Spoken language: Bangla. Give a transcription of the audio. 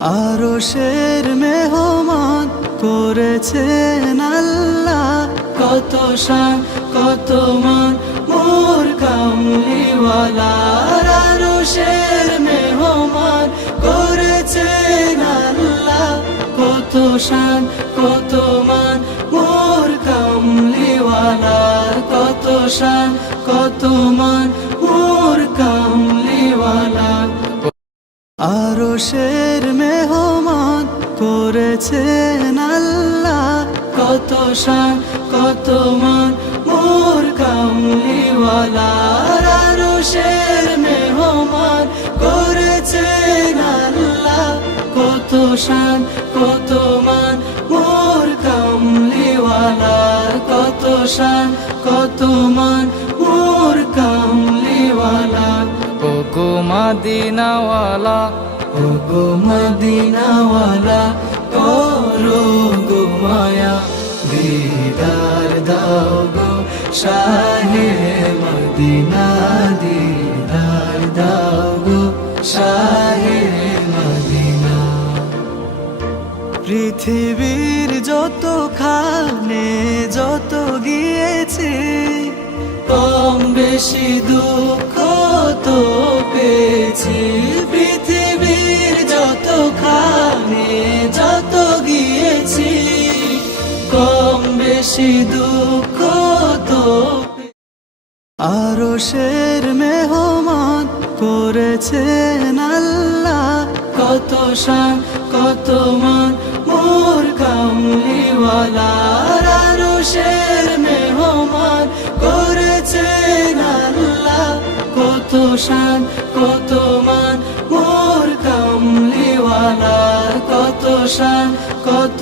আরশের মেহমান করেছেন আল্লাহ, কত শান কত মান মোর কামলিওয়ালার। আরশের মেহমান করেছেন আল্লাহ, কত শান কত মান মোর কামলিওয়ালার, কত শান কত মান মোর কামলিওয়ালার। আরশের মেহমান করেছেন আল্লাহ, কত শান কত মান মোর কামলিওয়ালার। আরশের মেহমান করেছেন আল্লাহ, কত শান কত মান মোর কামলিওয়ালার, কত শান কত মান মোর কামলিওয়ালার। ওগো মদিনাওয়ালা, ওগো মদিনাওয়ালা, করো গো মায়া, দিদার দাও গো শাহে মদিনা, দিদার দাও গো শাহে মদিনা। পৃথিবীর যত খানে যত গিয়েছি, কম বেশি দুঃখ তো পেয়েছি। পৃথিবীর যত খানে যত গিয়েছি, কম বেশি দুঃখ তো। আরশের মেহমান করেছেন আল্লাহ, কত শান কত মান মোর কামলিওয়ালার। আরশের মেহমান করেছেন আল্লাহ, কত শান কত মান মোর কামলিওয়ালার, কত শান কত